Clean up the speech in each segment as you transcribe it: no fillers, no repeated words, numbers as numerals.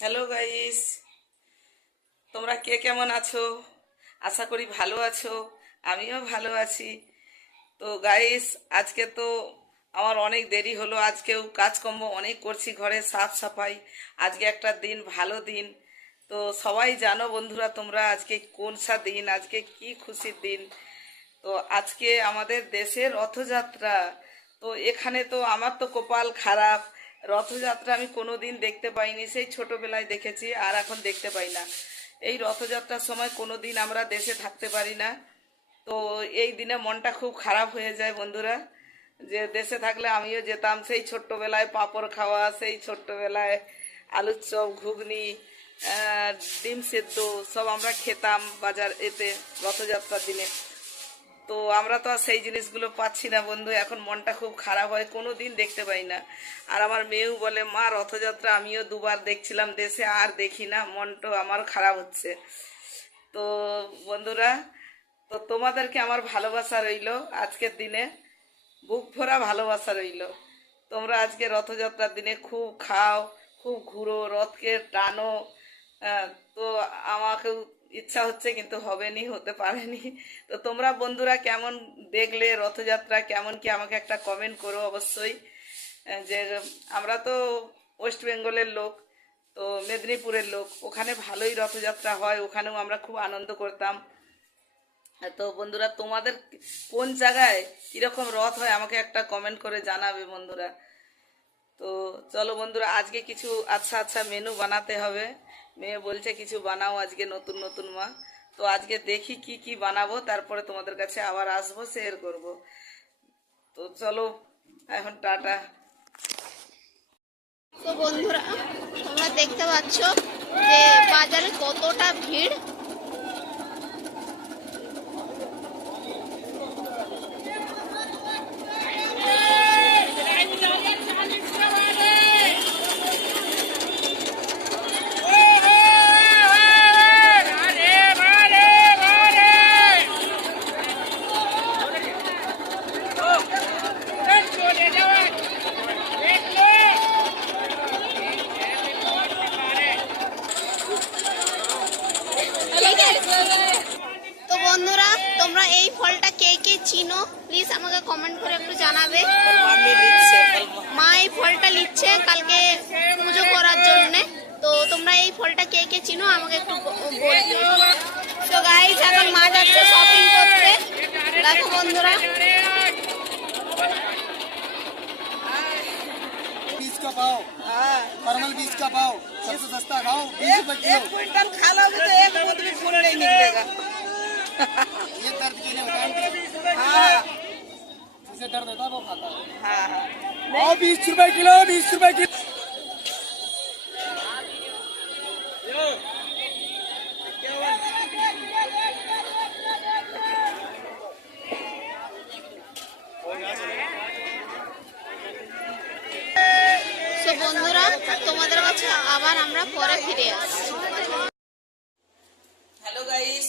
Hello guys, তোমরা কে কেমন আছো? আশা করি ভালো আছো। আমিও ভালো আছি। তো গাইস, আজকে তো আমার অনেক দেরি হলো। আজকেও কাজকর্ম অনেক করছি, ঘরে সাফ সাফাই। আজকে একটা দিন, ভালো দিন। তো সবাই জানো বন্ধুরা, তোমরা আজকে কোন সা দিন, আজকে কি খুশির দিন। তো আজকে আমাদের দেশের রথযাত্রা। তো এখানে তো আমার তো কপাল খারাপ, রথযাত্রা আমি কোনো দিন দেখতে পাইনি। সেই ছোটবেলায় দেখেছি, আর এখন দেখতে পাই না। এই রথযাত্রার সময় কোনো দিন আমরা দেশে থাকতে পারি না। তো এই দিনে মনটা খুব খারাপ হয়ে যায় বন্ধুরা, যে দেশে থাকলে আমিও যেতাম। সেই ছোট্টবেলায় পাঁপড় খাওয়া, সেই ছোট্টবেলায় আলুর চপ, ঘুগনি, আহ, ডিম সেদ্ধ সব আমরা খেতাম বাজার এতে রথযাত্রার দিনে। তো আমরা তো আর সেই জিনিসগুলো পাচ্ছি না বন্ধু। এখন মনটা খুব খারাপ হয়, কোনো দিন দেখতে পাই না। আর আমার মেয়েও বলে, মা রথযাত্রা আমিও দুবার দেখছিলাম দেশে, আর দেখি না, মনটা আমার খারাপ হচ্ছে। তো বন্ধুরা, তো তোমাদেরকে আমার ভালোবাসা রইলো আজকের দিনে, বুক ভরা ভালোবাসা রইলো। তোমরা আজকে রথযাত্রার দিনে খুব খাও, খুব ঘুরো, রথকে টানো। আহ, তো আমাকেও ইচ্ছা হচ্ছে, কিন্তু হবেনি, হতে পারেনি। তো তোমরা বন্ধুরা কেমন দেখলে রথযাত্রা, কেমন কি আমাকে একটা কমেন্ট করো অবশ্যই। যে আমরা তো ওয়েস্ট বেঙ্গলের লোক, তো মেদিনীপুরের লোক, ওখানে ভালোই রথযাত্রা হয়, ওখানেও আমরা খুব আনন্দ করতাম। তো বন্ধুরা, তোমাদের কোন জায়গায় কিরকম রথ হয় আমাকে একটা কমেন্ট করে জানাবে বন্ধুরা। তো চলো বন্ধুরা, আজকে কিছু আচ্ছা আচ্ছা মেনু বানাতে হবে। মেয়ে বলছে কিছু বানাও আজকে নতুন নতুন মা। তো আজকে দেখি কি কি বানাবো, তারপরে তোমাদের কাছে আবার আসবো, শেয়ার করব। তো চলো, এখন টাটা। তো বন্ধুরা, তোমরা দেখতে পাচ্ছ যে বাজারে কতটা ভিড়। ঠিক আছে, তো বন্ধুরা, তোমরা এই ফলটা কে কে চিনো প্লিজ আমাকে কমেন্ট করে একটু জানাবে। মা এই ফলটা নিচ্ছে কালকে পুজো করার জন্য। তো তোমরা এই ফলটা কে কে চিনো আমাকে একটু বলবে। তো গাইস, এখন মা যাচ্ছে শপিং করতে। দেখো বন্ধুরা, 20 का पाव, परमल 20 का पाव, सबसे सस्ता खाओ 20 रुपए एक किलो। क्विंटल खा लोगे तो एक बूंद भी फूल नहीं निकलेगा। ये दर्द के लिए होता है, हाँ जिसे दर्द होता है वो खाता है। हाँ हाँ। और 20 रुपए किलो, 20 रुपए किलो। তো বন্ধুরা, তোমাদের কাছে আবার আমরা পরে ফিরে আসছি। হ্যালো গাইস,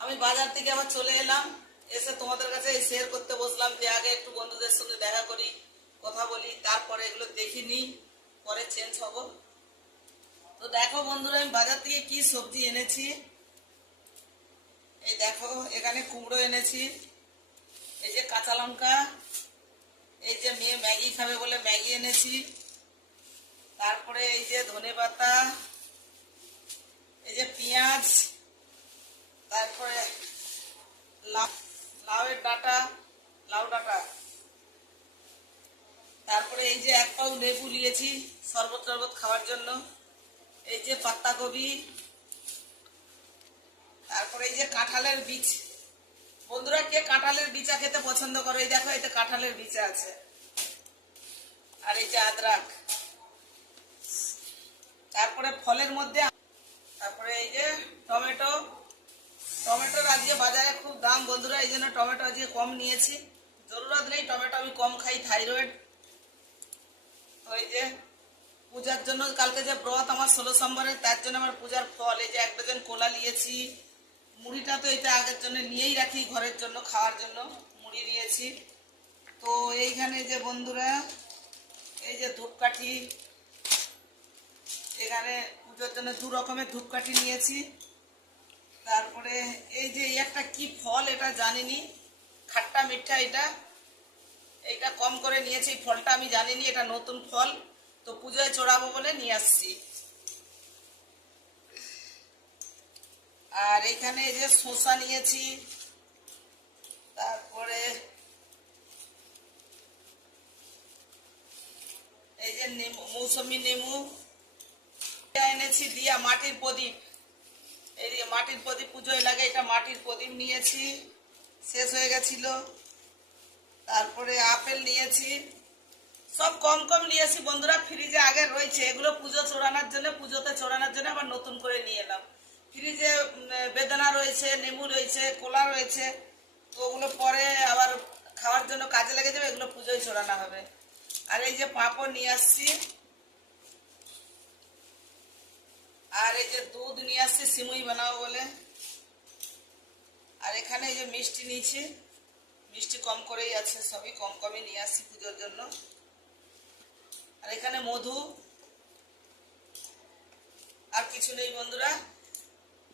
আমি বাজার থেকে আবার চলে এলাম। এসে তোমাদের কাছে শেয়ার করতে বসলাম যে আগে একটু বন্ধুদের সঙ্গে দেখা করি, কথা বলি, তারপরে এগুলো দেখি নি, পরে চেঞ্জ হব। তো দেখো বন্ধুরা, আমি বাজার থেকে কি সবজি এনেছি। এই দেখো, এখানে কুমড়ো এনেছি, এই যে কাঁচা লঙ্কা, এই যে মেয়ে ম্যাগি খাবে বলে ম্যাগি এনেছি, তারপরে এই যে ধনেপাতা, এই যে পেঁয়াজ, তারপরে লাউয়ের ডাঁটা, লাউ ডাঁটা, তারপরে এই যে এক পাউ লেবু নিয়েছি শরবত টরবত খাওয়ার জন্য, এই যে পাত্তাকপি, তারপরে এই যে কাঁঠালের বীজ। বন্ধুরা, কে কাঁঠালের বীজা খেতে পছন্দ করো? এই দেখো, এতে কাঁঠালের বীজা আছে। আর এই যে আদরক, তারপরে ফলের মধ্যে, তারপরে এই যে টমেটো। টমেটোর আজকে বাজারে খুব দাম বন্ধুরা, এই জন্য টমেটো আজকে কম নিয়েছি। জরুরত নেই, টমেটো আমি কম খাই, থাইরয়েড। তো এই যে পূজার জন্য কালকে যে ব্রত আমার 16 সোমবারের, তার জন্য আমার পূজার ফল, এই যে 1 ডজন কলা নিয়েছি। মুড়িটা তো এটা আগের জন্য নিয়েই রাখি, ঘরের জন্য খাওয়ার জন্য মুড়ি নিয়েছি। তো এইখানে যে বন্ধুরা, এই যে ধূপকাঠি, এখানে পুজোর জন্য 2 রকমের ধূপকাঠি নিয়েছি। তারপরে এই যে একটা কি ফল এটা জানিনি, খাট্টা মিঠা, এটা কম করে নিয়েছি। এই ফলটা আমি জানিনি, এটা নতুন ফল, তো পুজোয় চড়াবো বলে নিয়ে আসছি। আর এখানে এই যে শসা নিয়েছি, তারপরে এই যে মৌসুমী নেমু এনেছি, দিয়া মাটির প্রদীপ, এই যে মাটির প্রদীপ পুজোয় লাগে, এটা মাটির প্রদীপ নিয়েছি, শেষ হয়ে গেছিল। তারপরে আপেল নিয়েছি, সব কম কম নিয়েছি বন্ধুরা, ফ্রিজে আগে রয়েছে, এগুলো পুজোতে চড়ানোর জন্য আবার নতুন করে নিয়ে এলাম। ফ্রিজে বেদানা রয়েছে, নেমু রয়েছে, কলা রয়েছে, তো ওগুলো পরে আবার খাওয়ার জন্য কাজে লেগে যাবে, এগুলো পুজোয় চড়ানো হবে। আর এই যে পাঁপড় নিয়ে আসছি, আর এই যে দুধ নিয়ে আসছি সিমুই বানাবো বলে। আর এখানে এই যে মিষ্টি নিয়েছি, মিষ্টি কম করেই আছে, সবই কম কমই নিয়ে আসছি পুজোর জন্য। আর এখানে মধু, আর কিছু নেই বন্ধুরা।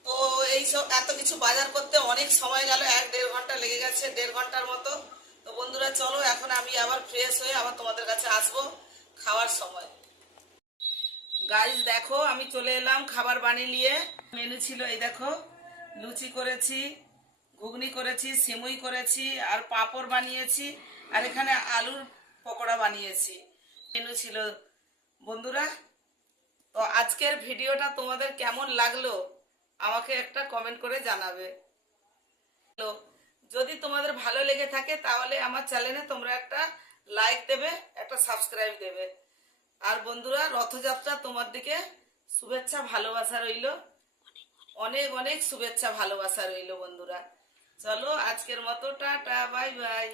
তো এই সব এত কিছু বাজার করতে অনেক সময় গেল, 1-1.5 ঘন্টা লেগে গেছে, 1.5 ঘন্টার মতো। তো বন্ধুরা চলো এখন আমি আবার ফ্রেশ হয়ে আবার তোমাদের কাছে আসবো খাওয়ার সময়। গাইস দেখো আমি চলে এলাম খাবার বানিয়ে নিয়ে। মেনু ছিল এই দেখো, লুচি করেছি, ঘুগনি করেছি, সিমুই করেছি, আর পাঁপড় বানিয়েছি, আর এখানে আলুর পকোড়া বানিয়েছি। মেনু ছিল বন্ধুরা। তো আজকের ভিডিওটা তোমাদের কেমন লাগলো আমাকে একটা কমেন্ট করে জানাবে। তো যদি তোমাদের ভালো লেগে থাকে তাহলে আমার চ্যানেলে তোমরা একটা লাইক দেবে, একটা সাবস্ক্রাইব দেবে। আর বন্ধুরা রথযাত্রা তোমার দিকে শুভেচ্ছা ভালোবাসা রইল, অনেক অনেক শুভেচ্ছা ভালোবাসা রইল বন্ধুরা। চলো আজকের মতো টাটা, বাই বাই।